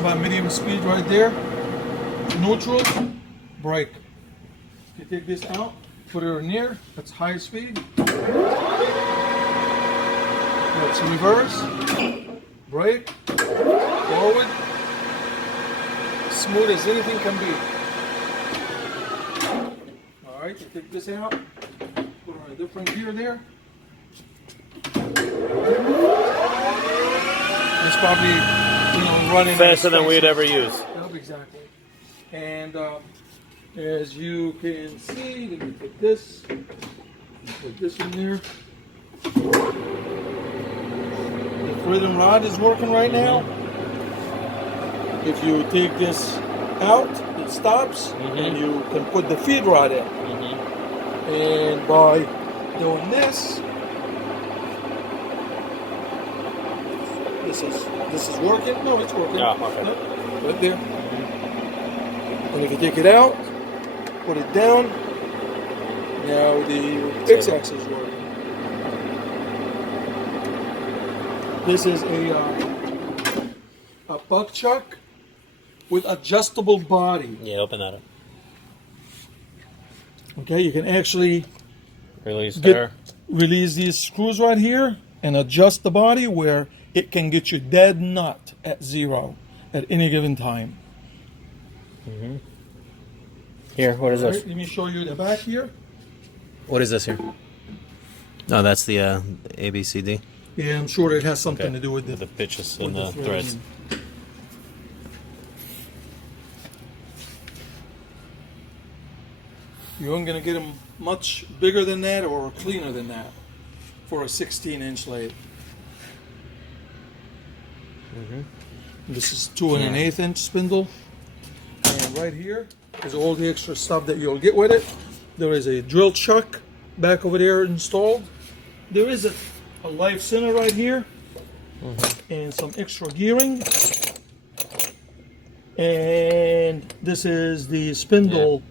about medium speed right there. Neutral, brake. You take this out, put it in here, that's high speed. That's reverse, brake, forward. Smooth as anything can be. Alright, you take this out, put on a different gear there. It's probably, running faster than we'd ever use. Yep, exactly. And as you can see, let me put this in there. The rhythm rod is working right now. If you take this out, it stops, and you can put the feed rod in. And by doing this, this is working. No, it's working. Yeah, okay. Right there. And if you take it out, put it down. Now the X-axis is working. This is a buck chuck with adjustable body. Yeah, open that up. Okay, you can actually Release there. release these screws right here and adjust the body where it can get you dead nut at 0 at any given time. Here, what is this? Right, let me show you the back here. What is this here? No, that's the ABCD. Yeah, I'm sure it has something to do with The pitches with and the threading. threads. You aren't going to get them much bigger than that or cleaner than that for a 16-inch lathe. This is 2 1/8 inch spindle. And right here is all the extra stuff that you'll get with it. There is a drill chuck back over there installed. There is a live center right here. And some extra gearing. And this is the spindle